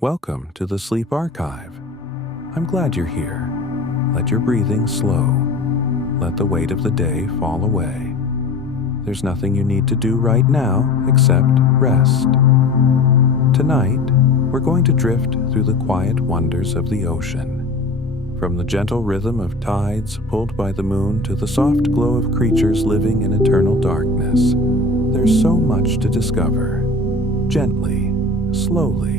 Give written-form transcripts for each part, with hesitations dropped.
Welcome to the Sleep Archive. I'm glad you're here. Let your breathing slow. Let the weight of the day fall away. There's nothing you need to do right now except rest. Tonight, we're going to drift through the quiet wonders of the ocean. From the gentle rhythm of tides pulled by the moon to the soft glow of creatures living in eternal darkness, there's so much to discover. Gently, slowly,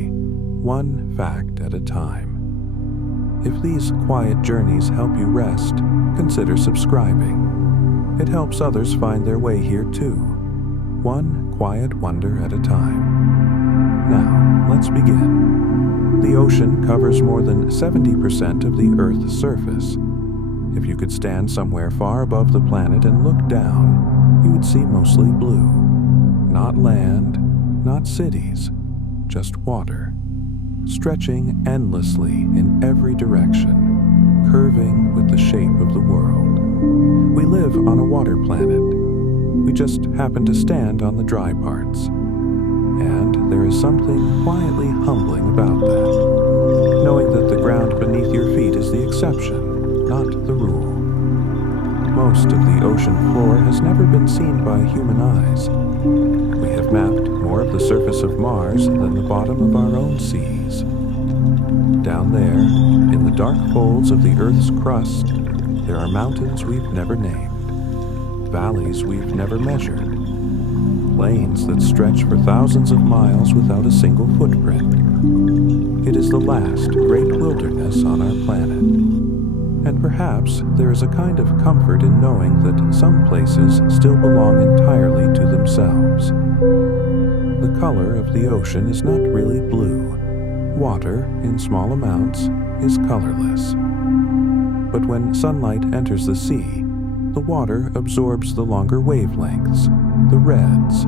one fact at a time. If these quiet journeys help you rest, consider subscribing. It helps others find their way here too. One quiet wonder at a time. Now, let's begin. The ocean covers more than 70% of the Earth's surface. If you could stand somewhere far above the planet and look down, you would see mostly blue. Not land, not cities, just water, stretching endlessly in every direction, curving with the shape of the world. We live on a water planet. We just happen to stand on the dry parts. And there is something quietly humbling about that, knowing that the ground beneath your feet is the exception, not the rule. Most of the ocean floor has never been seen by human eyes. We have mapped more of the surface of Mars than the bottom of our own seas. Down there, in the dark folds of the Earth's crust, there are mountains we've never named, valleys we've never measured, plains that stretch for thousands of miles without a single footprint. It is the last great wilderness on our planet. And perhaps there is a kind of comfort in knowing that some places still belong entirely to themselves. The color of the ocean is not really blue. Water, in small amounts, is colorless. But when sunlight enters the sea, the water absorbs the longer wavelengths. The reds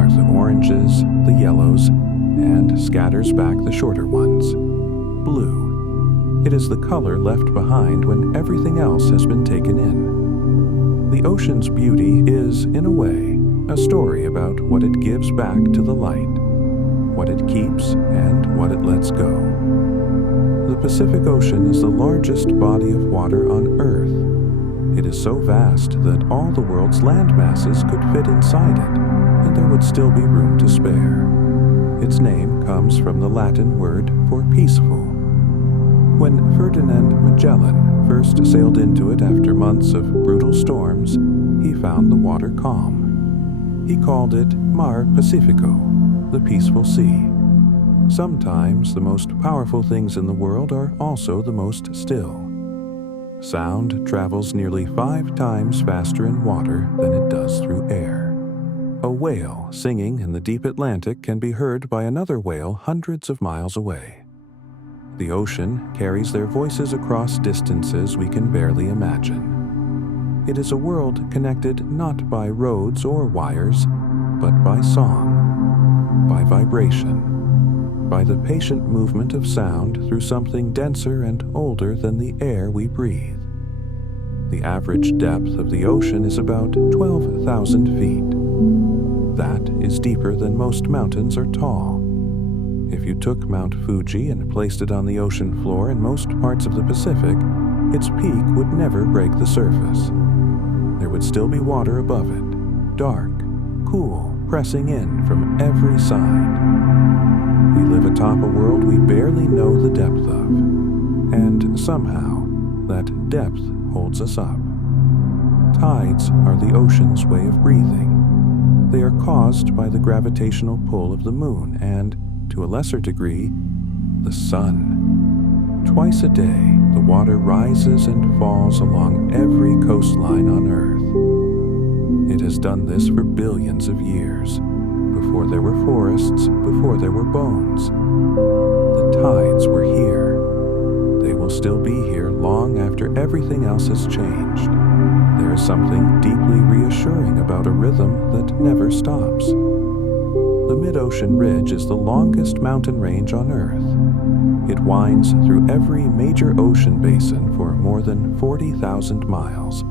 are the oranges, the yellows, and scatters back the shorter ones. Blue. It is the color left behind when everything else has been taken in. The ocean's beauty is, in a way, a story about what it gives back to the light, what it keeps and what it lets go. The Pacific Ocean is the largest body of water on Earth. It is so vast that all the world's land masses could fit inside it, and there would still be room to spare. Its name comes from the Latin word for peaceful. When Ferdinand Magellan first sailed into it after months of brutal storms, he found the water calm. He called it Mar Pacifico, the peaceful sea. Sometimes the most powerful things in the world are also the most still. Sound travels nearly 5 times faster in water than it does through air. A whale singing in the deep Atlantic can be heard by another whale hundreds of miles away. The ocean carries their voices across distances we can barely imagine. It is a world connected not by roads or wires, but by song, by vibration, by the patient movement of sound through something denser and older than the air we breathe. The average depth of the ocean is about 12,000 feet. That is deeper than most mountains are tall. If you took Mount Fuji and placed it on the ocean floor in most parts of the Pacific, its peak would never break the surface. There would still be water above it, dark, cool, pressing in from every side. We live atop a world we barely know the depth of, and somehow that depth holds us up. Tides are the ocean's way of breathing. They are caused by the gravitational pull of the moon and, to a lesser degree, the sun. Twice a day, the water rises and falls along every coastline on Earth. It has done this for billions of years, before there were forests, before there were bones. The tides were here. They will still be here long after everything else has changed. There is something deeply reassuring about a rhythm that never stops. The mid-ocean ridge is the longest mountain range on Earth. It winds through every major ocean basin for more than 40,000 miles,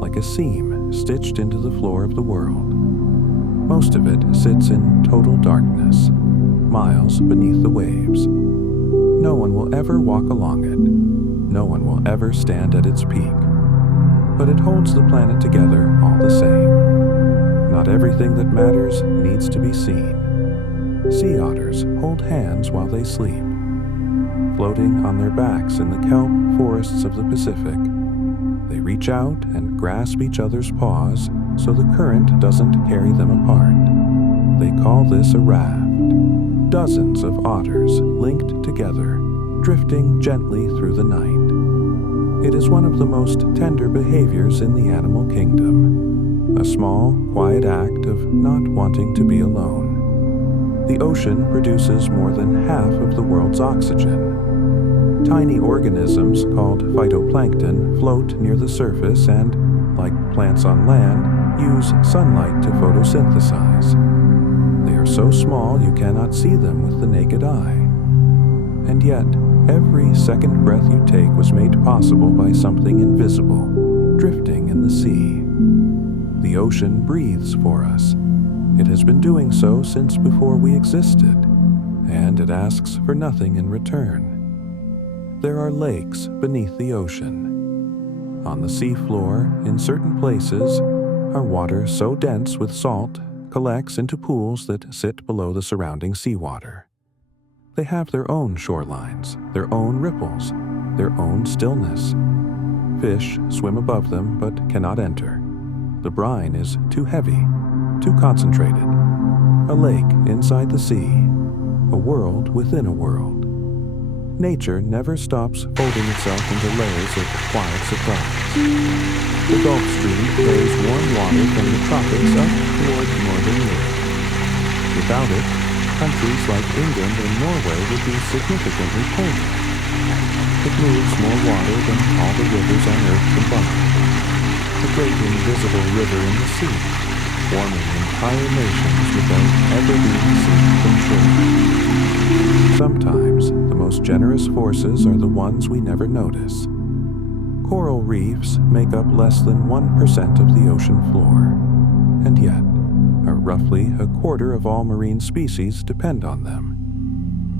like a seam stitched into the floor of the world. Most of it sits in total darkness, miles beneath the waves. one will ever walk along it. No one will ever stand at its peak. But it holds the planet together all the same. Not everything that matters needs to be seen. Sea otters hold hands while they sleep. Floating on their backs in the kelp forests of the Pacific, they reach out and grasp each other's paws so the current doesn't carry them apart. They call this a raft. Dozens of otters linked together, drifting gently through the night. It is one of the most tender behaviors in the animal kingdom, a small, quiet act of not wanting to be alone. The ocean produces more than half of the world's oxygen. Tiny organisms called phytoplankton float near the surface and, like plants on land, use sunlight to photosynthesize. They are so small you cannot see them with the naked eye. And yet, every second breath you take was made possible by something invisible, drifting in the sea. The ocean breathes for us. It has been doing so since before we existed, and it asks for nothing in return. There are lakes beneath the ocean. On the seafloor, in certain places, our water so dense with salt collects into pools that sit below the surrounding seawater. They have their own shorelines, their own ripples, their own stillness. Fish swim above them but cannot enter. The brine is too heavy, too concentrated. A lake inside the sea, a world within a world. Nature never stops folding itself into layers of quiet surprise. The Gulf Stream carries warm water from the tropics up toward northern Europe. Without it, countries like England and Norway would be significantly colder. It moves more water than all the rivers on Earth combined. The great invisible river in the sea, warming entire nations without ever being seen from shore. Sometimes, the most generous forces are the ones we never notice. Coral reefs make up less than 1% of the ocean floor, and yet, roughly a quarter of all marine species depend on them.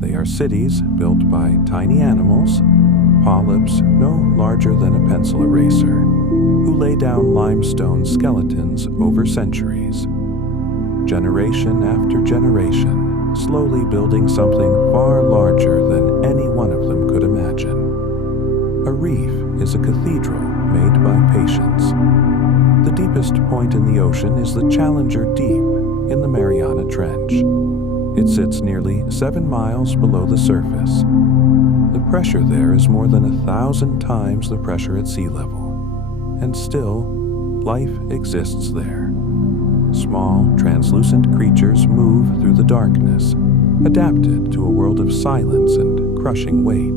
They are cities built by tiny animals, polyps no larger than a pencil eraser, who lay down limestone skeletons over centuries. Generation after generation, slowly building something far larger than any one of them could imagine. A reef is a cathedral made by patience. The deepest point in the ocean is the Challenger Deep in the Mariana Trench. It sits nearly 7 miles below the surface. The pressure there is more than 1,000 times the pressure at sea level. And still, life exists there. Small, translucent creatures move through the darkness, adapted to a world of silence and crushing weight.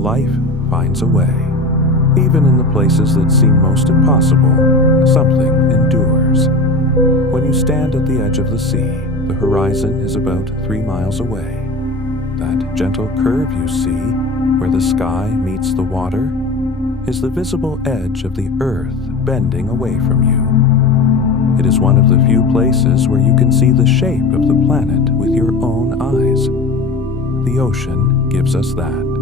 Life finds a way. Even in the places that seem most impossible, something endures. When you stand at the edge of the sea, the horizon is about 3 miles away. That gentle curve you see, where the sky meets the water, is the visible edge of the earth bending away from you. It is one of the few places where you can see the shape of the planet with your own eyes. The ocean gives us that.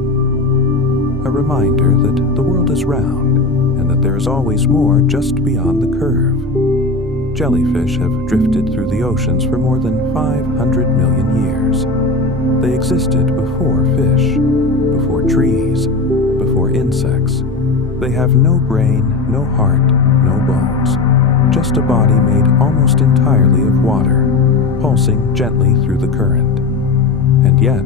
A reminder that the world is round, and that there is always more just beyond the curve. Jellyfish have drifted through the oceans for more than 500 million years. They existed before fish, before trees, before insects. They have no brain, no heart, no bones, just a body made almost entirely of water, pulsing gently through the current. And yet,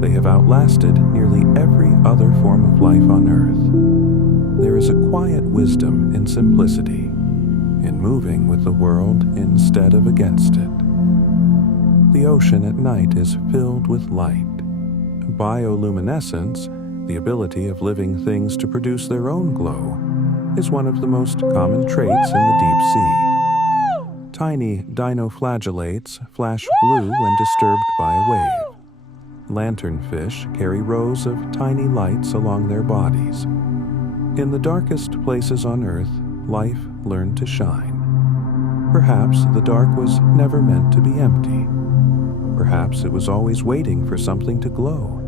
they have outlasted nearly every other form of life on Earth. There is a quiet wisdom in simplicity, in moving with the world instead of against it. The ocean at night is filled with light. Bioluminescence, the ability of living things to produce their own glow, is one of the most common traits in the deep sea. Tiny dinoflagellates flash blue when disturbed by a wave. Lanternfish carry rows of tiny lights along their bodies. In the darkest places on Earth, life learned to shine. Perhaps the dark was never meant to be empty. Perhaps it was always waiting for something to glow.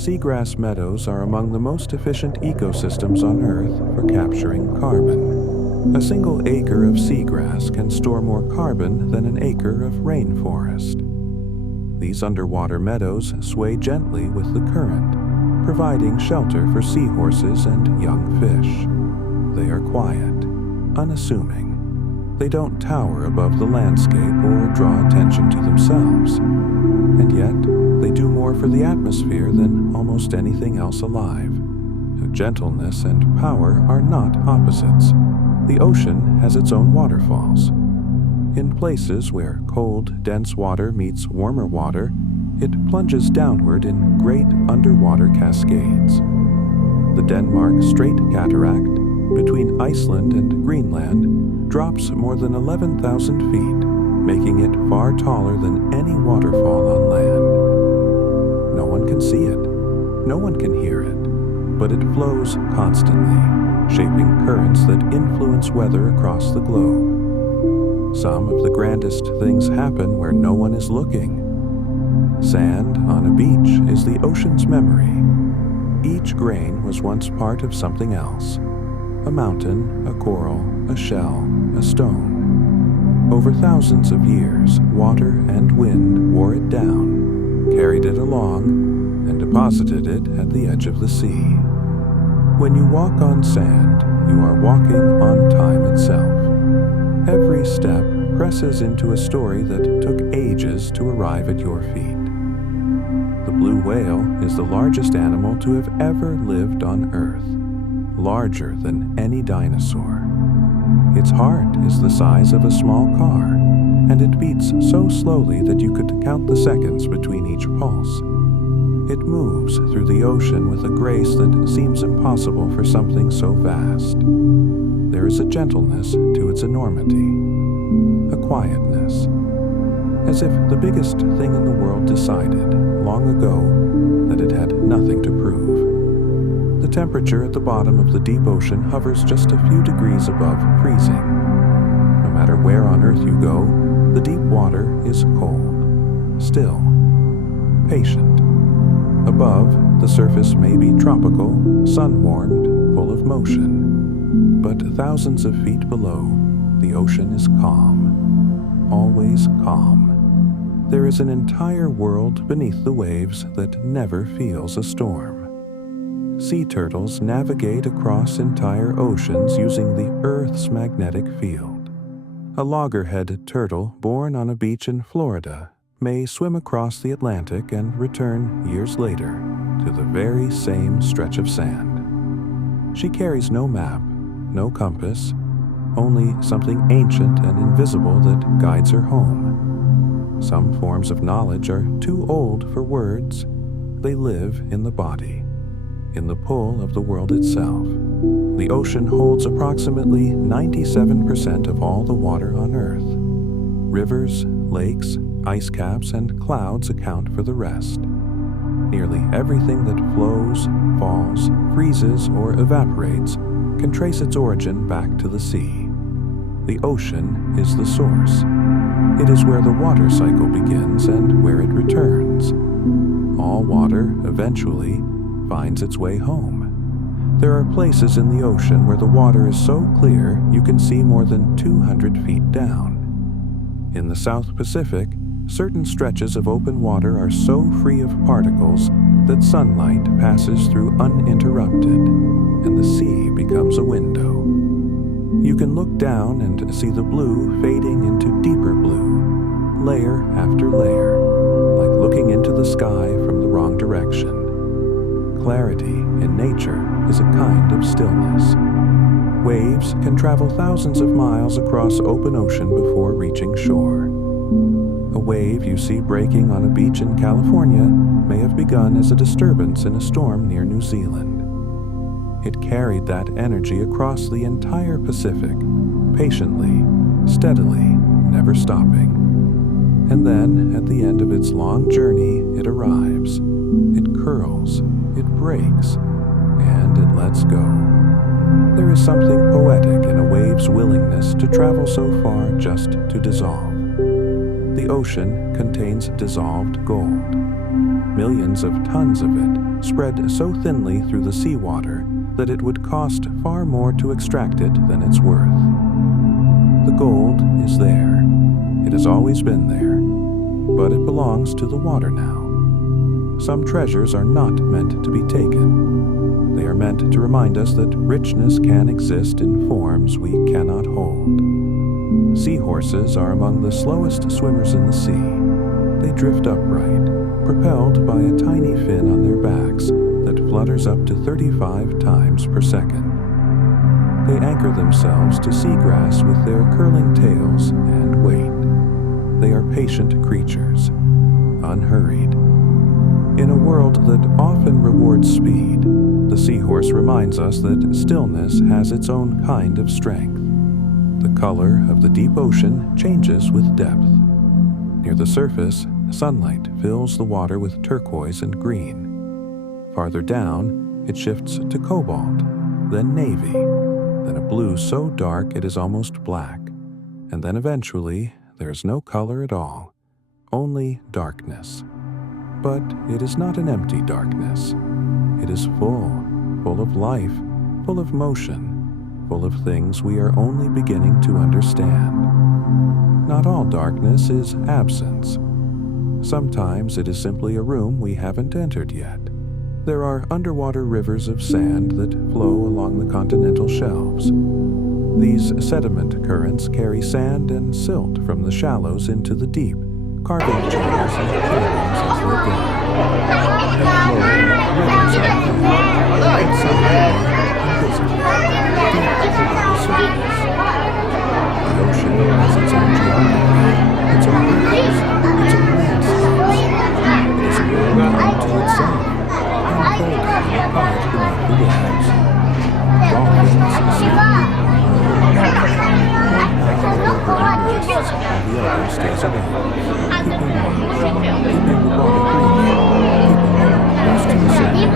Seagrass meadows are among the most efficient ecosystems on Earth for capturing carbon. A single acre of seagrass can store more carbon than an acre of rainforest. These underwater meadows sway gently with the current, providing shelter for seahorses and young fish. They are quiet, unassuming. They don't tower above the landscape or draw attention to themselves. And yet, they do more for the atmosphere than almost anything else alive. Gentleness and power are not opposites. The ocean has its own waterfalls. In places where cold, dense water meets warmer water, it plunges downward in great underwater cascades. The Denmark Strait Cataract, between Iceland and Greenland, drops more than 11,000 feet, making it far taller than any waterfall on land. No one can see it, no one can hear it, but it flows constantly, shaping currents that influence weather across the globe. Some of the grandest things happen where no one is looking. Sand on a beach is the ocean's memory. Each grain was once part of something else. A mountain, a coral, a shell, a stone. Over thousands of years, water and wind wore it down, carried it along, and deposited it at the edge of the sea. When you walk on sand, you are walking on time itself. Every step presses into a story that took ages to arrive at your feet. The blue whale is the largest animal to have ever lived on Earth, larger than any dinosaur. Its heart is the size of a small car, and it beats so slowly that you could count the seconds between each pulse. It moves through the ocean with a grace that seems impossible for something so vast. There is a gentleness to its enormity, a quietness, as if the biggest thing in the world decided, long ago, that it had nothing to prove. The temperature at the bottom of the deep ocean hovers just a few degrees above freezing. No matter where on Earth you go, the deep water is cold, still, patient. Above, the surface may be tropical, sun-warmed, full of motion. But thousands of feet below, the ocean is calm, always calm. There is an entire world beneath the waves that never feels a storm. Sea turtles navigate across entire oceans using the Earth's magnetic field. A loggerhead turtle born on a beach in Florida may swim across the Atlantic and return years later to the very same stretch of sand. She carries no map, no compass, only something ancient and invisible that guides her home. Some forms of knowledge are too old for words. They live in the body, in the pull of the world itself. The ocean holds approximately 97% of all the water on Earth. Rivers, lakes, ice caps, and clouds account for the rest. Nearly everything that flows, falls, freezes, or evaporates can trace its origin back to the sea. The ocean is the source. It is where the water cycle begins and where it returns. All water, eventually, finds its way home. There are places in the ocean where the water is so clear you can see more than 200 feet down. In the South Pacific, certain stretches of open water are so free of particles that sunlight passes through uninterrupted, and the sea becomes a window. You can look down and see the blue fading into deeper blue, layer after layer, like looking into the sky from the wrong direction. Clarity in nature is a kind of stillness. Waves can travel thousands of miles across open ocean before reaching shore. A wave you see breaking on a beach in California may have begun as a disturbance in a storm near New Zealand. It carried that energy across the entire Pacific, patiently, steadily, never stopping. And then, at the end of its long journey, it arrives. It curls, it breaks, and it lets go. There is something poetic in a wave's willingness to travel so far just to dissolve. The ocean contains dissolved gold. millions of tons of it, spread so thinly through the seawater that it would cost far more to extract it than it's worth. The gold is there. It has always been there, but it belongs to the water now. Some treasures are not meant to be taken. They are meant to remind us that richness can exist in forms we cannot hold. Seahorses are among the slowest swimmers in the sea. They drift upright, propelled by a tiny fin on their backs that flutters up to 35 times per second. They anchor themselves to seagrass with their curling tails and wait. They are patient creatures, unhurried. In a world that often rewards speed, the seahorse reminds us that stillness has its own kind of strength. The color of the deep ocean changes with depth. Near the surface, sunlight fills the water with turquoise and green. Farther down, it shifts to cobalt, then navy, then a blue so dark it is almost black, and then eventually there is no color at all, only darkness. But it is not an empty darkness. It is full of life, full of motion, full of things we are only beginning to understand. Not all darkness is absence. Sometimes it is simply a room we haven't entered yet. There are underwater rivers of sand that flow along the continental shelves. These sediment currents carry sand and silt from the shallows into the deep, carving channels and canyons as they go. They flow in rivers and somehow invisible, deep below the surface. The ocean has its own geography, its own rivers, its own landscapes. It is a world unto itself, unfolding apart beneath the waves. Dolphins sleep one rests while the other stays awake, keeping watch, keeping the body breathing, keeping them close to the surface.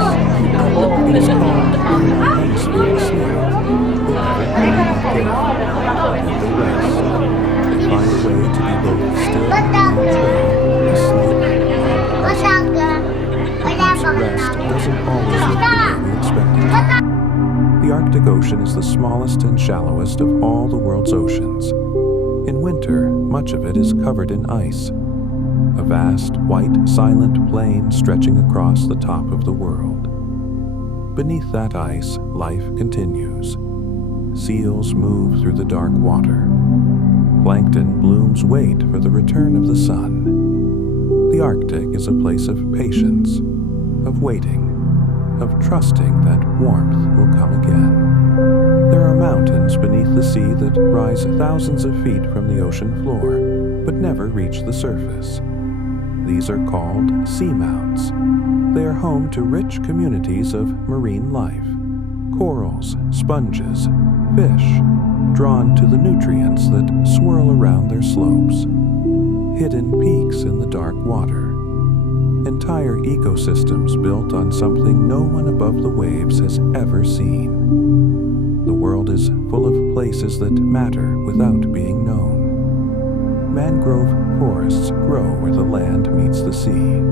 It is called bioluminescent sleep. They never get up, and they rest. They find a way to be both still and chill, asleep and present. Perhaps rest doesn't always look the way we expect it to. The Arctic Ocean is the smallest and shallowest of all the world's oceans. In winter, much of it is covered in ice, a vast, white, silent plain stretching across the top of the world. Beneath that ice, life continues. Seals move through the dark water. Plankton blooms wait for the return of the sun. The Arctic is a place of patience, of waiting, of trusting that warmth will come again. There are mountains beneath the sea that rise thousands of feet from the ocean floor, but never reach the surface. These are called seamounts. They are home to rich communities of marine life, corals, sponges, fish, drawn to the nutrients that swirl around their slopes. Hidden peaks in the dark water. Entire ecosystems built on something no one above the waves has ever seen. The world is full of places that matter without being known. Mangrove forests grow where the land meets the sea.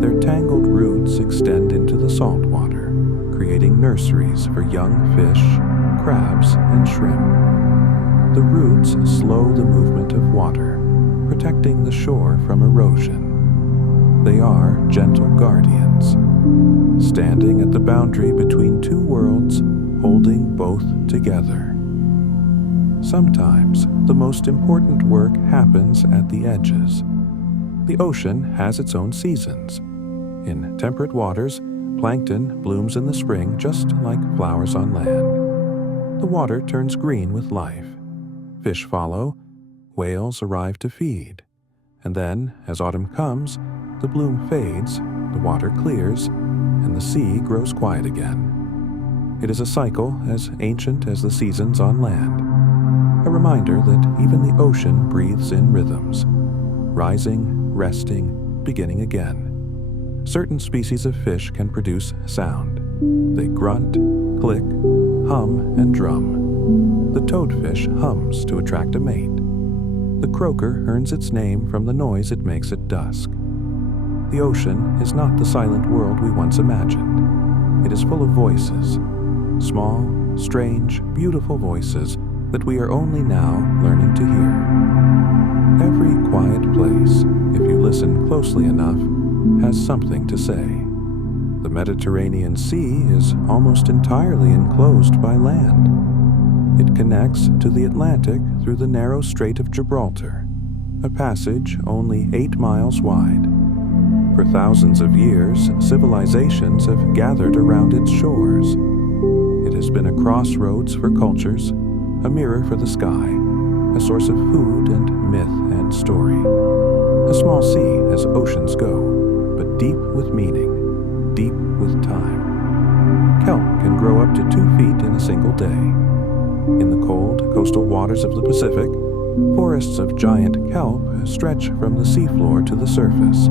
Their tangled roots extend into the salt water, creating nurseries for young fish, crabs, and shrimp. The roots slow the movement of water, protecting the shore from erosion. They are gentle guardians, standing at the boundary between two worlds, holding both together. Sometimes the most important work happens at the edges. The ocean has its own seasons. In temperate waters, plankton blooms in the spring just like flowers on land. The water turns green with life. Fish follow, whales arrive to feed. And then, as autumn comes, the bloom fades, the water clears, and the sea grows quiet again. It is a cycle as ancient as the seasons on land, a reminder that even the ocean breathes in rhythms, rising, resting, beginning again. Certain species of fish can produce sound. They grunt, click, hum, and drum. The toadfish hums to attract a mate. The croaker earns its name from the noise it makes at dusk. The ocean is not the silent world we once imagined. It is full of voices, small, strange, beautiful voices that we are only now learning to hear. Every quiet place, if you listen closely enough, has something to say. The Mediterranean Sea is almost entirely enclosed by land. It connects to the Atlantic through the narrow Strait of Gibraltar, a passage only 8 miles wide. For thousands of years, civilizations have gathered around its shores. It has been a crossroads for cultures, a mirror for the sky, a source of food and myth and story. A small sea as oceans go, but deep with meaning, deep with time. Kelp can grow up to 2 feet in a single day. In the cold, coastal waters of the Pacific, forests of giant kelp stretch from the seafloor to the surface,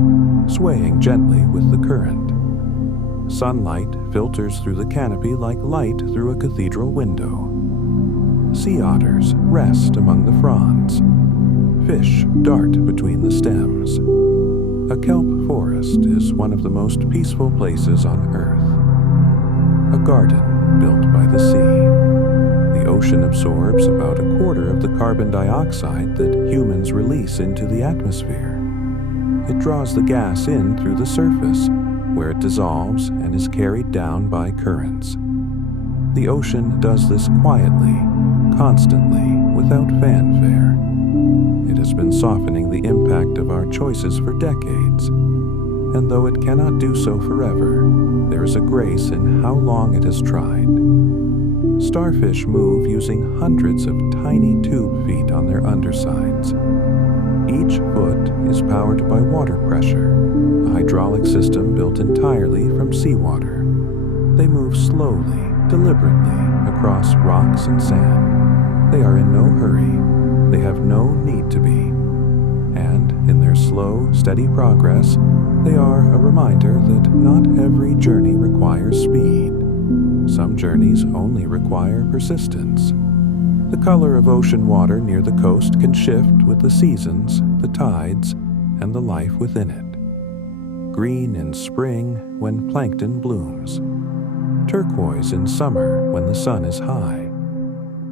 swaying gently with the current. Sunlight filters through the canopy like light through a cathedral window. Sea otters rest among the fronds. Fish dart between the stems. A kelp forest is one of the most peaceful places on Earth. A garden built by the sea. The ocean absorbs about 1/4 of the carbon dioxide that humans release into the atmosphere. It draws the gas in through the surface, where it dissolves and is carried down by currents. The ocean does this quietly, constantly, without fanfare. It has been softening the impact of our choices for decades, and though it cannot do so forever, there is a grace in how long it has tried. Starfish move using hundreds of tiny tube feet on their undersides. Each foot is powered by water pressure, a hydraulic system built entirely from seawater. They move slowly, deliberately, across rocks and sand. They are in no hurry. They have no need to be. And in their slow, steady progress, they are a reminder that not every journey requires speed. Some journeys only require persistence. The color of ocean water near the coast can shift with the seasons, the tides, and the life within it. Green in spring when plankton blooms. Turquoise in summer when the sun is high.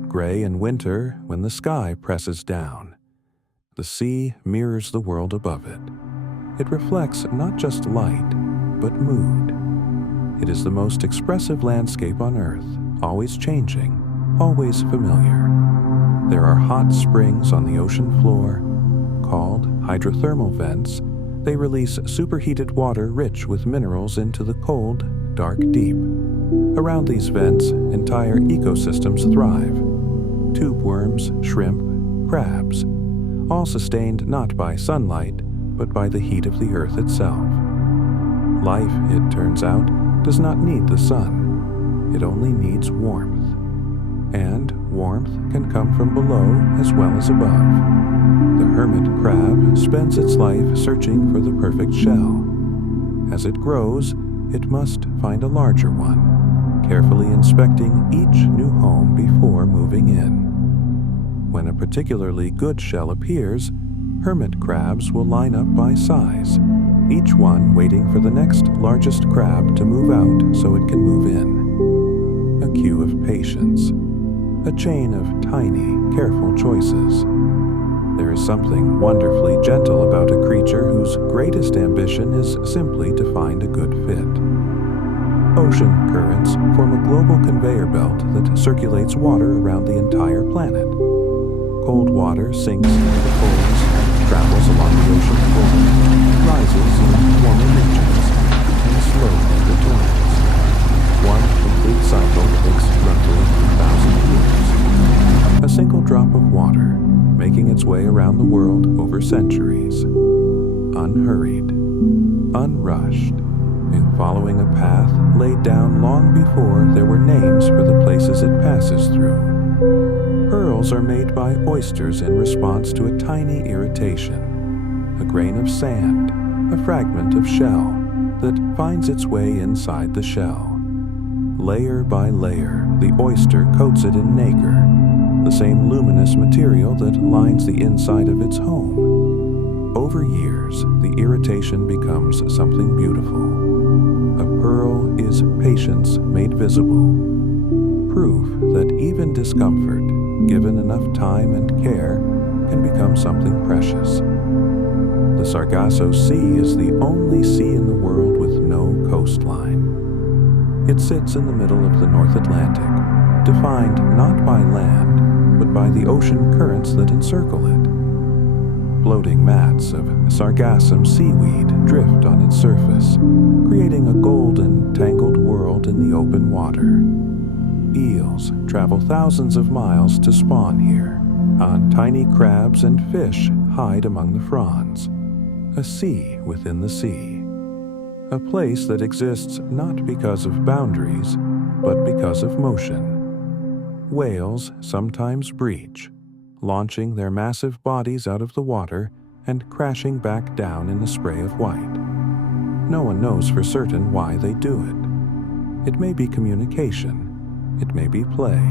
Gray in winter when the sky presses down. The sea mirrors the world above it. It reflects not just light, but mood. It is the most expressive landscape on Earth, always changing, always familiar. There are hot springs on the ocean floor. Called hydrothermal vents, they release superheated water rich with minerals into the cold, dark deep. Around these vents, entire ecosystems thrive. Tube worms, shrimp, crabs, all sustained not by sunlight, but by the heat of the Earth itself. Life, it turns out, does not need the sun. It only needs warmth. And warmth can come from below as well as above. The hermit crab spends its life searching for the perfect shell. As it grows, it must find a larger one, carefully inspecting each new home before moving in. When a particularly good shell appears, hermit crabs will line up by size, each one waiting for the next largest crab to move out so it can move in. A queue of patience. A chain of tiny, careful choices. There is something wonderfully gentle about a creature whose greatest ambition is simply to find a good fit. Ocean currents form a global conveyor belt that circulates water around the entire planet. Cold water sinks into the poles, travels along the ocean floor, rises in warmer regions, and slowly returns. One complete cycle takes roughly 1,000 years. A single drop of water, making its way around the world over centuries. Unhurried, unrushed, in following a path laid down long before there were names for the places it passes through. Pearls are made by oysters in response to a tiny irritation, a grain of sand, a fragment of shell that finds its way inside the shell. Layer by layer, the oyster coats it in nacre, the same luminous material that lines the inside of its home. Over years, the irritation becomes something beautiful. A pearl is patience made visible. Proof that even discomfort, given enough time and care, can become something precious. The Sargasso Sea is the only sea in the world with no coastline. It sits in the middle of the North Atlantic, defined not by land, but by the ocean currents that encircle it. Floating mats of sargassum seaweed drift on its surface, creating a golden, tangled world in the open water. Eels travel thousands of miles to spawn here, and tiny crabs and fish hide among the fronds. A sea within the sea. A place that exists not because of boundaries, but because of motion. Whales sometimes breach, launching their massive bodies out of the water and crashing back down in a spray of white. No one knows for certain why they do it. It may be communication. It may be play.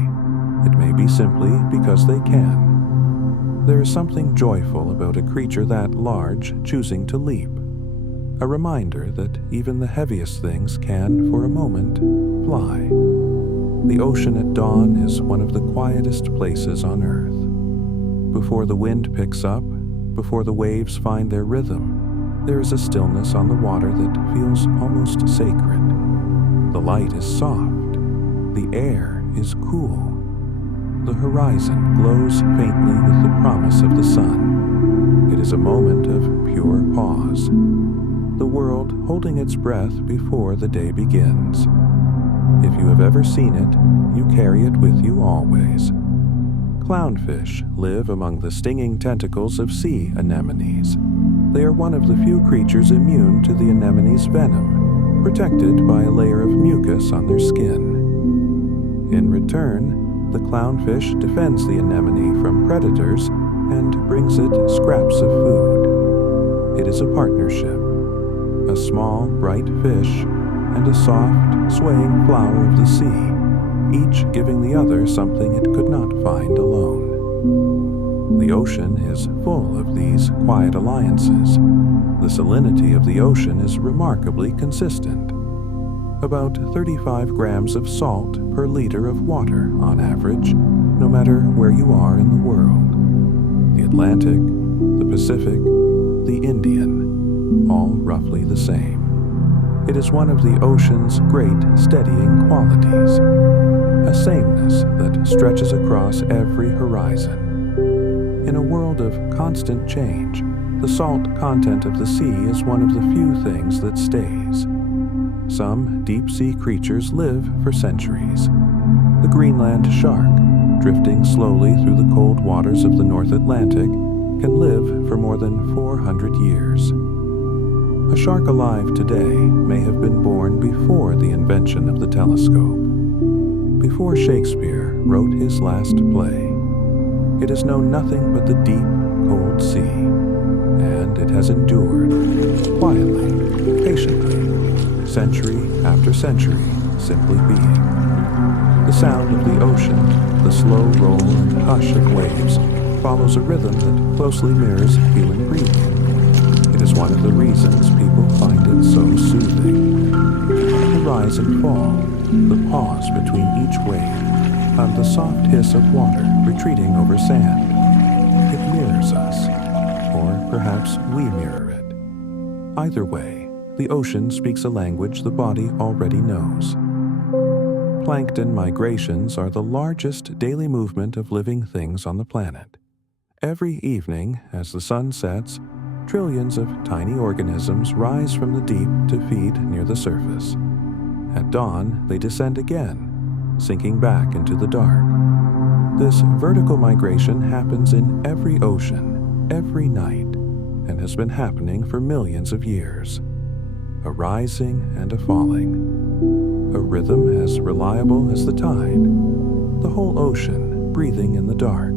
It may be simply because they can. There is something joyful about a creature that large choosing to leap. A reminder that even the heaviest things can, for a moment, fly. The ocean at dawn is one of the quietest places on Earth. Before the wind picks up, before the waves find their rhythm, there is a stillness on the water that feels almost sacred. The light is soft. The air is cool. The horizon glows faintly with the promise of the sun. It is a moment of pure pause. The world holding its breath before the day begins. If you have ever seen it, you carry it with you always. Clownfish live among the stinging tentacles of sea anemones. They are one of the few creatures immune to the anemone's venom, protected by a layer of mucus on their skin. In return, the clownfish defends the anemone from predators and brings it scraps of food. It is a partnership. A small, bright fish and a soft, swaying flower of the sea, each giving the other something it could not find alone. The ocean is full of these quiet alliances. The salinity of the ocean is remarkably consistent. About 35 grams of salt per liter of water on average, no matter where you are in the world. The Atlantic, the Pacific, the Indian, all roughly the same. It is one of the ocean's great steadying qualities, a sameness that stretches across every horizon. In a world of constant change, the salt content of the sea is one of the few things that stays. Some deep-sea creatures live for centuries. The Greenland shark, drifting slowly through the cold waters of the North Atlantic, can live for more than 400 years. A shark alive today may have been born before the invention of the telescope, before Shakespeare wrote his last play. It has known nothing but the deep, cold sea, and it has endured, quietly, patiently, century after century, simply being. The sound of the ocean, the slow roll and hush of waves, follows a rhythm that closely mirrors human breathing. It is one of the reasons people find it so soothing. The rise and fall, the pause between each wave, and the soft hiss of water retreating over sand. It mirrors us, or perhaps we mirror it. Either way, the ocean speaks a language the body already knows. Plankton migrations are the largest daily movement of living things on the planet. Every evening, as the sun sets, trillions of tiny organisms rise from the deep to feed near the surface. At dawn, they descend again, sinking back into the dark. This vertical migration happens in every ocean, every night, and has been happening for millions of years. A rising and a falling. A rhythm as reliable as the tide. The whole ocean breathing in the dark.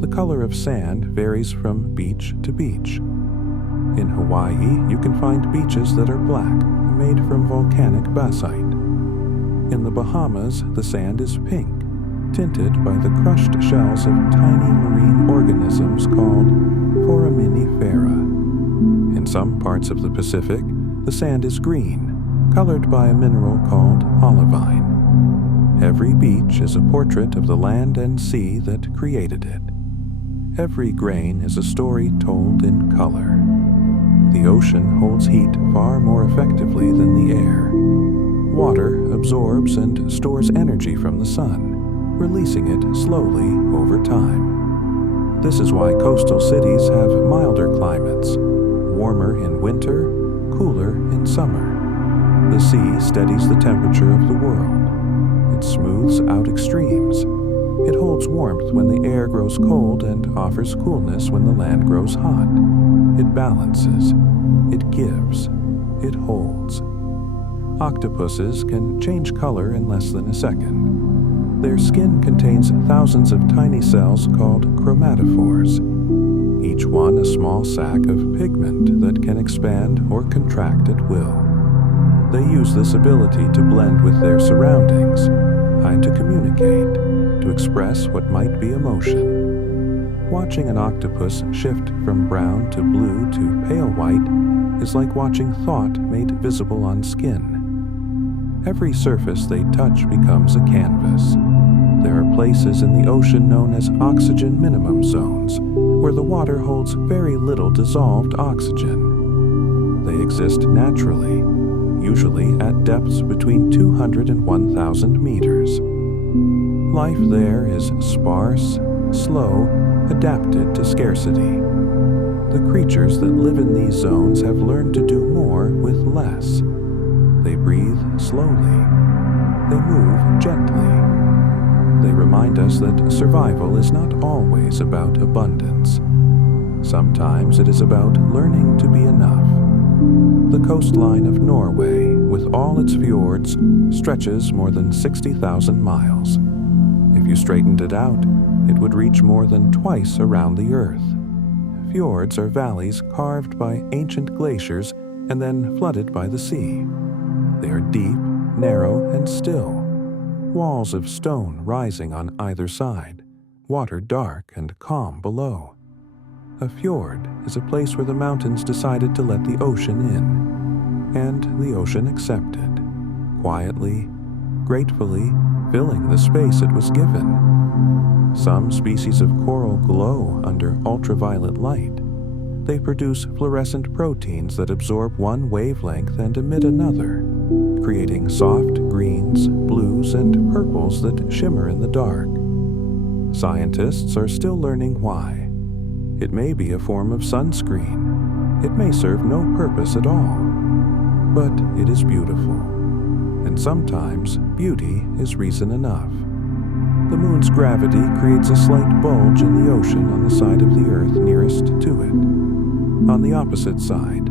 The color of sand varies from beach to beach. In Hawaii, you can find beaches that are black, made from volcanic basalt. In the Bahamas, the sand is pink, tinted by the crushed shells of tiny marine organisms called foraminifera. In some parts of the Pacific, the sand is green, colored by a mineral called olivine. Every beach is a portrait of the land and sea that created it. Every grain is a story told in color. The ocean holds heat far more effectively than the air. Water absorbs and stores energy from the sun, releasing it slowly over time. This is why coastal cities have milder climates, warmer in winter, cooler in summer. The sea steadies the temperature of the world. It smooths out extremes. It holds warmth when the air grows cold and offers coolness when the land grows hot. It balances. It gives. It holds. Octopuses can change color in less than a second. Their skin contains thousands of tiny cells called chromatophores, each one a small sac of pigment that can expand or contract at will. They use this ability to blend with their surroundings, and to communicate, to express what might be emotion. Watching an octopus shift from brown to blue to pale white is like watching thought made visible on skin. Every surface they touch becomes a canvas. There are places in the ocean known as oxygen minimum zones, where the water holds very little dissolved oxygen. They exist naturally, usually at depths between 200 and 1,000 meters. Life there is sparse, slow, adapted to scarcity. The creatures that live in these zones have learned to do more with less. They breathe slowly. They move gently. They remind us that survival is not always about abundance. Sometimes it is about learning to be enough. The coastline of Norway, with all its fjords, stretches more than 60,000 miles. If you straightened it out, it would reach more than twice around the Earth. Fjords are valleys carved by ancient glaciers and then flooded by the sea. They are deep, narrow, and still. Walls of stone rising on either side, water dark and calm below. A fjord is a place where the mountains decided to let the ocean in, and the ocean accepted, quietly, gratefully, filling the space it was given. Some species of coral glow under ultraviolet light. They produce fluorescent proteins that absorb one wavelength and emit another, creating soft greens, blues, and purples that shimmer in the dark. Scientists are still learning why. It may be a form of sunscreen. It may serve no purpose at all. But it is beautiful. And sometimes beauty is reason enough. The moon's gravity creates a slight bulge in the ocean on the side of the Earth nearest to it. On the opposite side,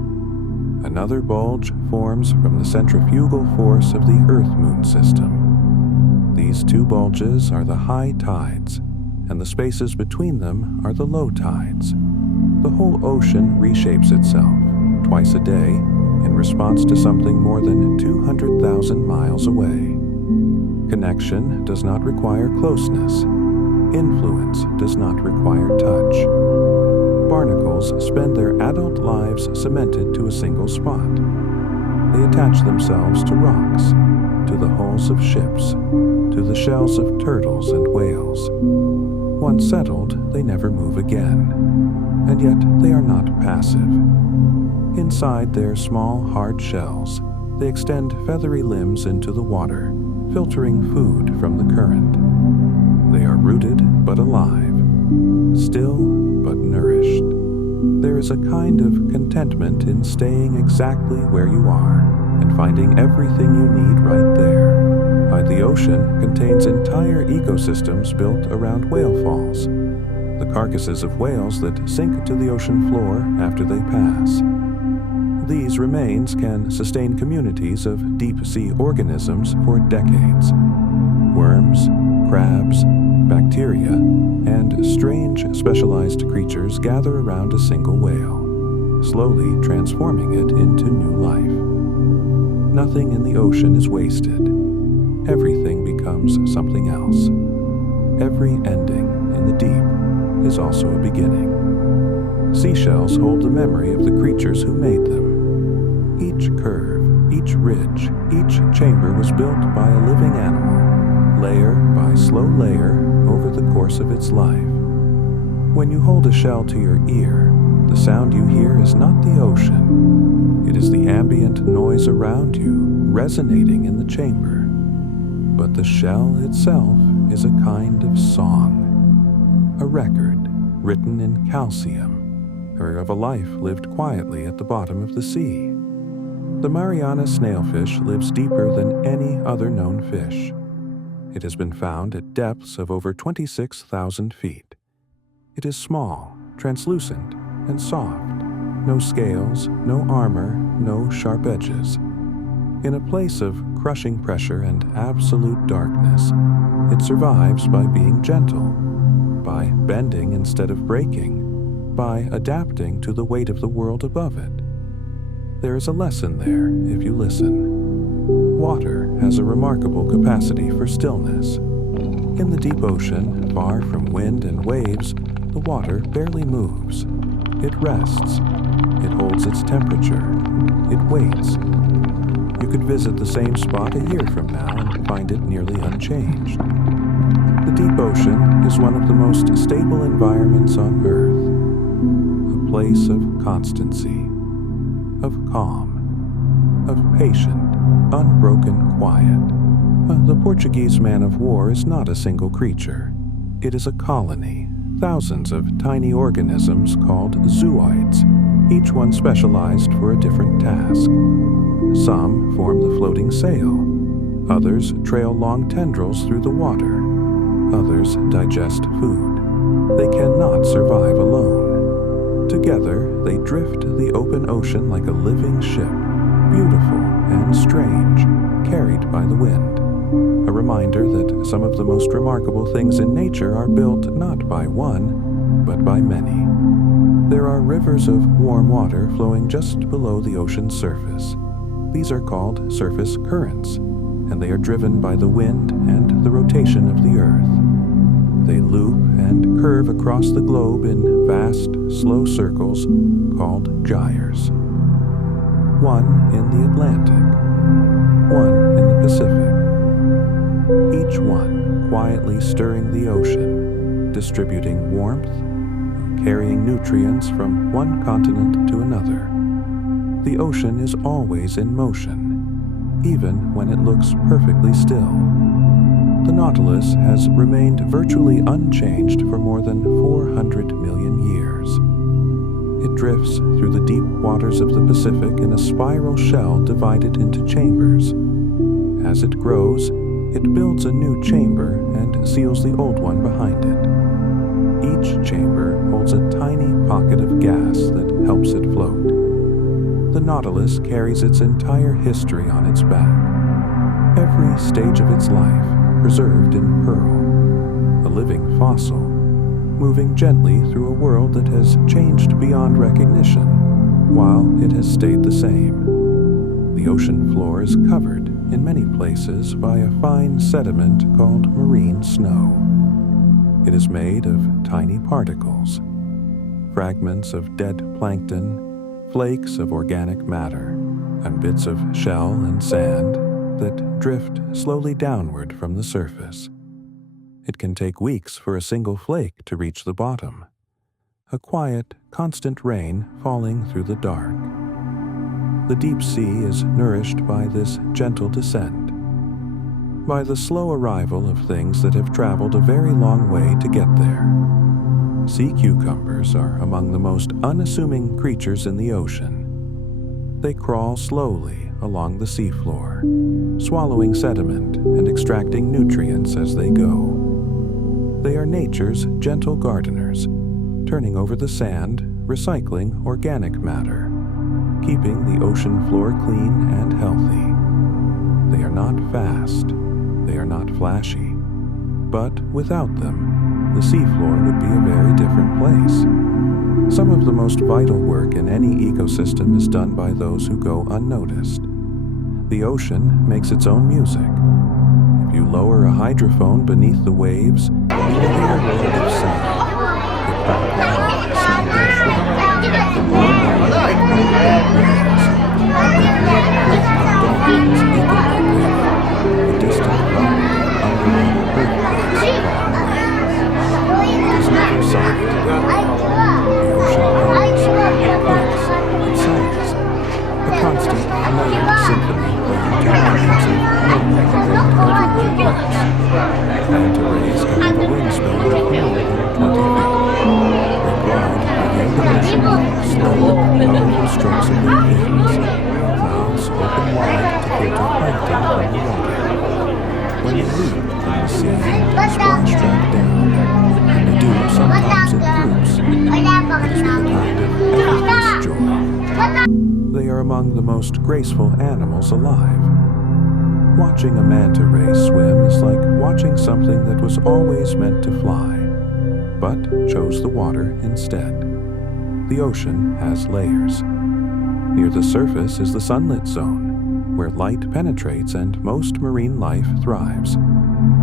another bulge forms from the centrifugal force of the Earth-Moon system. These two bulges are the high tides, and the spaces between them are the low tides. The whole ocean reshapes itself, twice a day, in response to something more than 200,000 miles away. Connection does not require closeness. Influence does not require touch. Barnacles spend their adult lives cemented to a single spot. They attach themselves to rocks, to the hulls of ships, to the shells of turtles and whales. Once settled, they never move again. And yet they are not passive. Inside their small, hard shells, they extend feathery limbs into the water, filtering food from the current. They are rooted but alive, still but nourished. There is a kind of contentment in staying exactly where you are and finding everything you need right there. The ocean contains entire ecosystems built around whale falls, the carcasses of whales that sink to the ocean floor after they pass. These remains can sustain communities of deep-sea organisms for decades. Worms, crabs, bacteria, and strange specialized creatures gather around a single whale, slowly transforming it into new life. Nothing in the ocean is wasted. Everything becomes something else. every ending in the deep is also a beginning. Seashells hold the memory of the creatures who made them. Each curve, each ridge, each chamber was built by a living animal, layer by slow layer over the course of its life. When you hold a shell to your ear, the sound you hear is not the ocean. It is the ambient noise around you resonating in the chamber. But the shell itself is a kind of song, a record written in calcium, or of a life lived quietly at the bottom of the sea. The Mariana snailfish lives deeper than any other known fish. It has been found at depths of over 26,000 feet. It is small, translucent, and soft. No scales, no armor, no sharp edges. In a place of crushing pressure and absolute darkness, it survives by being gentle, by bending instead of breaking, by adapting to the weight of the world above it. There is a lesson there if you listen. Water has a remarkable capacity for stillness. In the deep ocean, far from wind and waves, the water barely moves. It rests. It holds its temperature. It waits. You could visit the same spot a year from now and find it nearly unchanged. The deep ocean is one of the most stable environments on Earth. A place of constancy, of calm, of patient, unbroken quiet. The Portuguese man of war is not a single creature. It is a colony, thousands of tiny organisms called zooids, each one specialized for a different task. Some form the floating sail. Others trail long tendrils through the water. Others digest food. They cannot survive alone. Together, they drift the open ocean like a living ship, beautiful and strange, carried by the wind. A reminder that some of the most remarkable things in nature are built not by one, but by many. There are rivers of warm water flowing just below the ocean's surface. These are called surface currents, and they are driven by the wind and the rotation of the earth. They loop and curve across the globe in vast, slow circles called gyres. One in the Atlantic, one in the Pacific. Each one quietly stirring the ocean, distributing warmth, carrying nutrients from one continent to another. The ocean is always in motion, even when it looks perfectly still. The Nautilus has remained virtually unchanged for more than 400 million years. It drifts through the deep waters of the Pacific in a spiral shell divided into chambers. As it grows, it builds a new chamber and seals the old one behind it. Each chamber holds a tiny pocket of gas that helps it float. The Nautilus carries its entire history on its back, every stage of its life preserved in pearl, a living fossil, moving gently through a world that has changed beyond recognition, while it has stayed the same. The ocean floor is covered in many places by a fine sediment called marine snow. It is made of tiny particles, fragments of dead plankton, flakes of organic matter, and bits of shell and sand that drift slowly downward from the surface. It can take weeks for a single flake to reach the bottom, a quiet, constant rain falling through the dark. The deep sea is nourished by this gentle descent, by the slow arrival of things that have traveled a very long way to get there. Sea cucumbers are among the most unassuming creatures in the ocean. They crawl slowly along the seafloor, swallowing sediment and extracting nutrients as they go. They are nature's gentle gardeners, turning over the sand, recycling organic matter, keeping the ocean floor clean and healthy. They are not fast, they are not flashy, but without them, the seafloor would be a very different place. Some of the most vital work in any ecosystem is done by those who go unnoticed. The ocean makes its own music. If you lower a hydrophone beneath the waves, you will hear a world of sound, the crackling of snapping shrimp, the murmuring of waves, dolphins echolocating, the distant rumble of underwater earthquakes far away. It is never silent. The ocean hums, it quakes, it sighs, a constant layered symphony playing generations of murmuring and everyone breaths. Manta rays can have a wingspan of more than 20 feet. They glide within the ocean, slow, powerful strokes of their fins, mouths open wide to filter plankton from the water. When they leap from the sea and splash back down, and they do sometimes in groups, it is with a kind of effortless joy. They are among the most graceful animals alive. Watching a manta ray swim is like watching something that was always meant to fly, but chose the water instead. The ocean has layers. Near the surface is the sunlit zone, where light penetrates and most marine life thrives.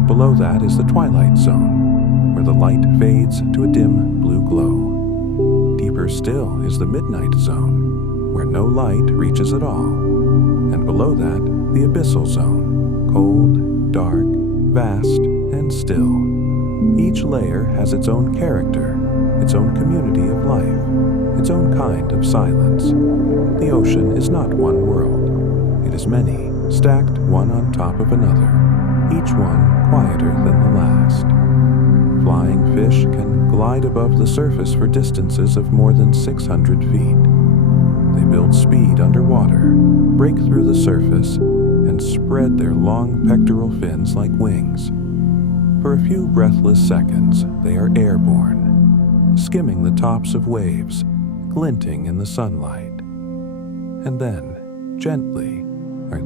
Below that is the twilight zone, where the light fades to a dim blue glow. Deeper still is the midnight zone, where no light reaches at all. And below that, the abyssal zone, cold, dark, vast, and still. Each layer has its own character, its own community of life, its own kind of silence. The ocean is not one world. It is many, stacked one on top of another, each one quieter than the last. Flying fish can glide above the surface for distances of more than 600 feet. They build speed underwater, break through the surface, and spread their long pectoral fins like wings. For a few breathless seconds, they are airborne, skimming the tops of waves, glinting in the sunlight. And then, gently,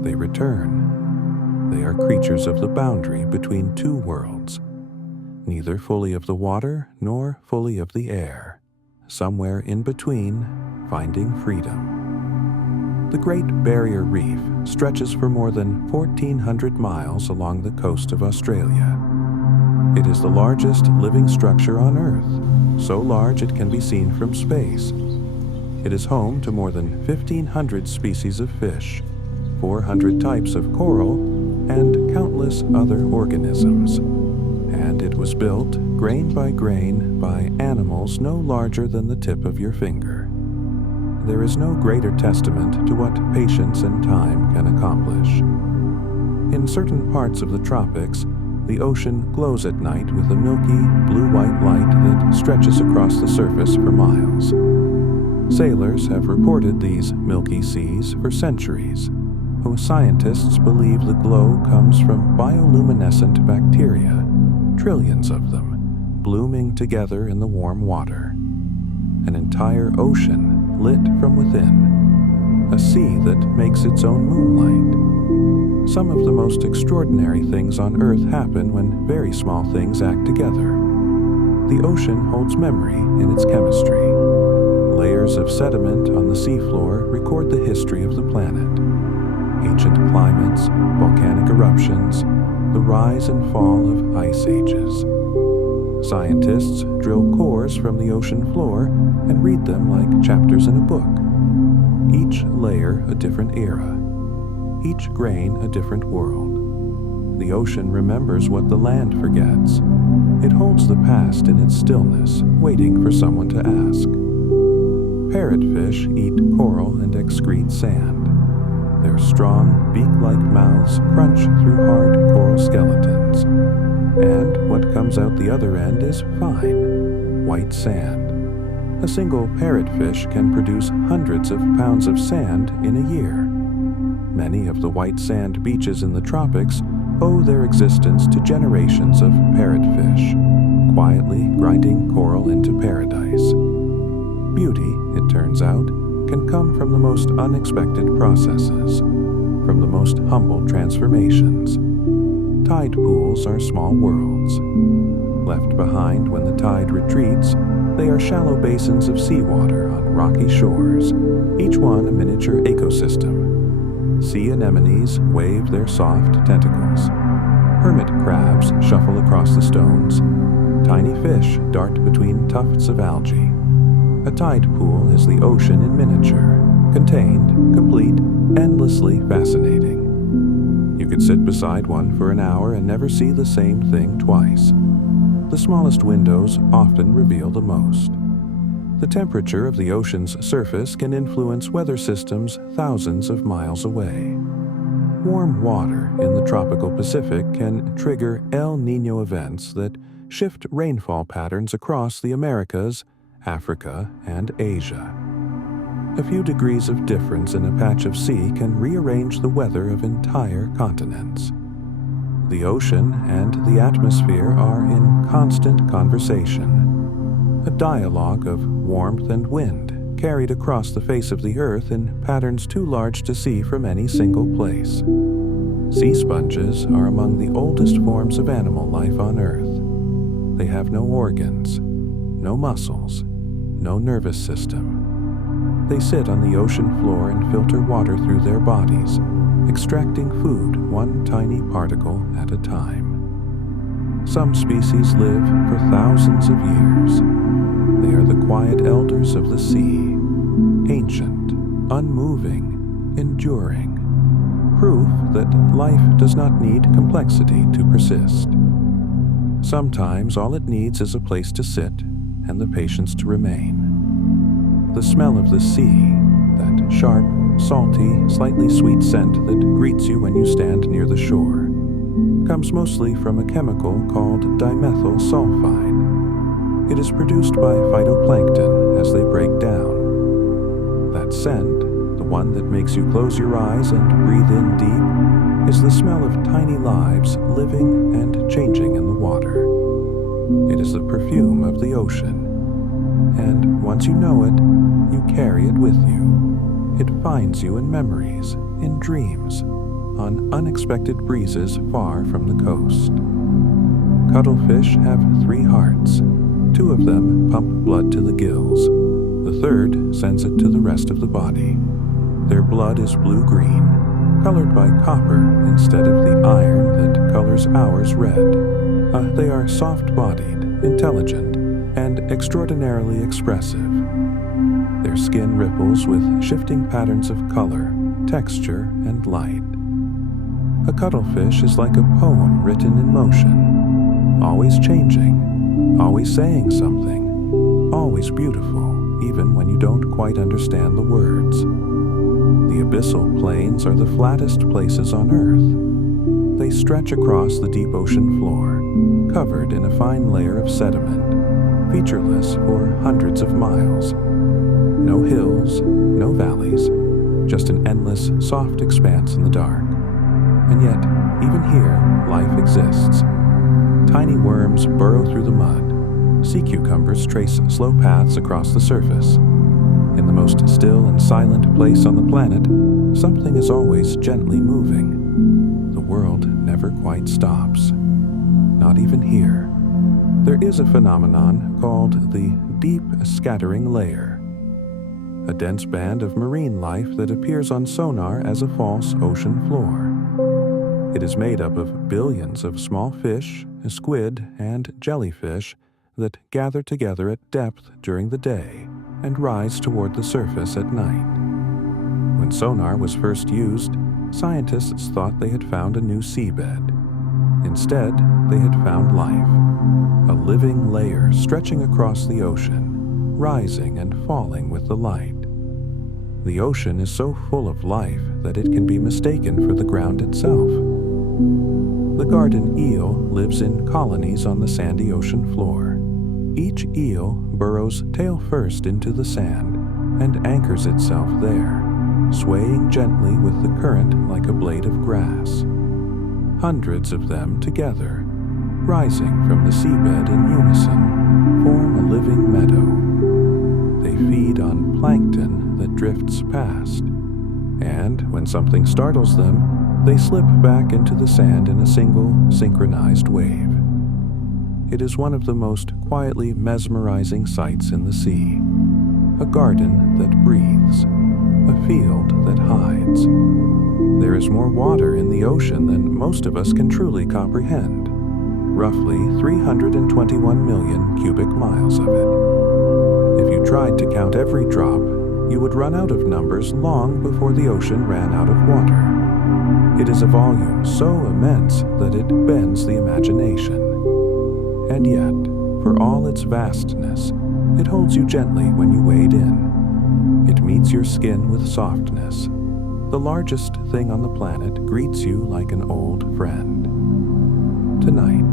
they return. They are creatures of the boundary between two worlds, neither fully of the water nor fully of the air, somewhere in between, finding freedom. The Great Barrier Reef stretches for more than 1,400 miles along the coast of Australia. It is the largest living structure on Earth, so large it can be seen from space. It is home to more than 1,500 species of fish, 400 types of coral, and countless other organisms. And it was built, grain by grain, by animals no larger than the tip of your finger. There is no greater testament to what patience and time can accomplish. In certain parts of the tropics, the ocean glows at night with a milky, blue-white light that stretches across the surface for miles. Sailors have reported these milky seas for centuries. Scientists believe the glow comes from bioluminescent bacteria, trillions of them, blooming together in the warm water. An entire ocean lit from within, a sea that makes its own moonlight. Some of the most extraordinary things on Earth happen when very small things act together. The ocean holds memory in its chemistry. Layers of sediment on the seafloor record the history of the planet. Ancient climates, volcanic eruptions, the rise and fall of ice ages. Scientists drill cores from the ocean floor and read them like chapters in a book. Each layer a different era, each grain a different world. The ocean remembers what the land forgets. It holds the past in its stillness, waiting for someone to ask. Parrotfish eat coral and excrete sand. Their strong, beak-like mouths crunch through hard coral skeletons. And what comes out the other end is fine, white sand. A single parrotfish can produce hundreds of pounds of sand in a year. Many of the white sand beaches in the tropics owe their existence to generations of parrotfish, quietly grinding coral into paradise. Beauty, it turns out, can come from the most unexpected processes, from the most humble transformations. Tide pools are small worlds. Left behind when the tide retreats, they are shallow basins of seawater on rocky shores, each one a miniature ecosystem. Sea anemones wave their soft tentacles. Hermit crabs shuffle across the stones. tiny fish dart between tufts of algae. A tide pool is the ocean in miniature, contained, complete, endlessly fascinating. You could sit beside one for an hour and never see the same thing twice. The smallest windows often reveal the most. The temperature of the ocean's surface can influence weather systems thousands of miles away. Warm water in the tropical Pacific can trigger El Niño events that shift rainfall patterns across the Americas, Africa, and Asia. A few degrees of difference in a patch of sea can rearrange the weather of entire continents. The ocean and the atmosphere are in constant conversation, a dialogue of warmth and wind carried across the face of the earth in patterns too large to see from any single place. Sea sponges are among the oldest forms of animal life on Earth. They have no organs, no muscles, no nervous system. They sit on the ocean floor and filter water through their bodies, extracting food one tiny particle at a time. Some species live for thousands of years. They are the quiet elders of the sea, ancient, unmoving, enduring, proof that life does not need complexity to persist. Sometimes all it needs is a place to sit and the patience to remain. The smell of the sea, that sharp, salty, slightly sweet scent that greets you when you stand near the shore, comes mostly from a chemical called dimethyl sulfide. It is produced by phytoplankton as they break down. That scent, the one that makes you close your eyes and breathe in deep, is the smell of tiny lives living and changing in the water. It is the perfume of the ocean. And once you know it, you carry it with you. It finds you in memories, in dreams, on unexpected breezes far from the coast. Cuttlefish have 3 hearts. 2 of them pump blood to the gills. The third sends it to the rest of the body. Their blood is blue-green, colored by copper instead of the iron that colors ours red. They are soft-bodied, intelligent, and extraordinarily expressive. Their skin ripples with shifting patterns of color, texture, and light. A cuttlefish is like a poem written in motion, always changing, always saying something, always beautiful, even when you don't quite understand the words. The abyssal plains are the flattest places on Earth. They stretch across the deep ocean floor, covered in a fine layer of sediment, featureless for hundreds of miles. No hills, no valleys, just an endless, soft expanse in the dark. And yet, even here, life exists. Tiny worms burrow through the mud. Sea cucumbers trace slow paths across the surface. In the most still and silent place on the planet, something is always gently moving. The world never quite stops. Not even here. There is a phenomenon called the deep scattering layer, a dense band of marine life that appears on sonar as a false ocean floor. It is made up of billions of small fish, squid, and jellyfish that gather together at depth during the day and rise toward the surface at night. When sonar was first used, scientists thought they had found a new seabed. Instead, they had found life, a living layer stretching across the ocean, rising and falling with the light. The ocean is so full of life that it can be mistaken for the ground itself. The garden eel lives in colonies on the sandy ocean floor. Each eel burrows tail first into the sand and anchors itself there, swaying gently with the current like a blade of grass. Hundreds of them together, rising from the seabed in unison, form a living meadow. They feed on plankton that drifts past, and when something startles them, they slip back into the sand in a single, synchronized wave. It is one of the most quietly mesmerizing sights in the sea. A garden that breathes, a field that hides. There is more water in the ocean than most of us can truly comprehend. roughly 321 million cubic miles of it. If you tried to count every drop, you would run out of numbers long before the ocean ran out of water. It is a volume so immense that it bends the imagination. And yet, for all its vastness, it holds you gently when you wade in. It meets your skin with softness. The largest thing on the planet greets you like an old friend. Tonight,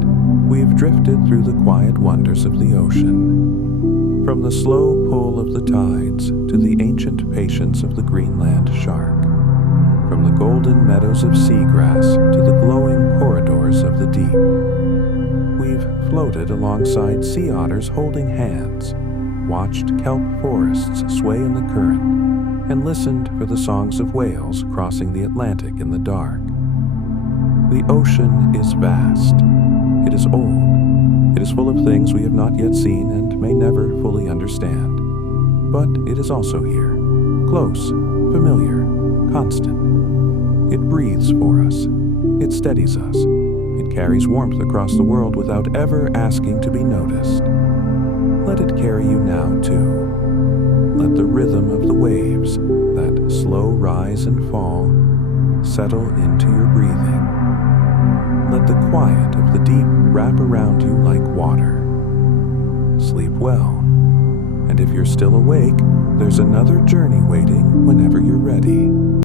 we've drifted through the quiet wonders of the ocean. From the slow pull of the tides to the ancient patience of the Greenland shark. From the golden meadows of seagrass to the glowing corridors of the deep. We've floated alongside sea otters holding hands, watched kelp forests sway in the current, and listened for the songs of whales crossing the Atlantic in the dark. The ocean is vast. It is old. It is full of things we have not yet seen and may never fully understand. But it is also here, close, familiar, constant. It breathes for us. It steadies us. It carries warmth across the world without ever asking to be noticed. Let it carry you now, too. Let the rhythm of the waves, that slow rise and fall, settle into your breathing. Let the quiet of the deep wrap around you like water. Sleep well, and if you're still awake, there's another journey waiting whenever you're ready.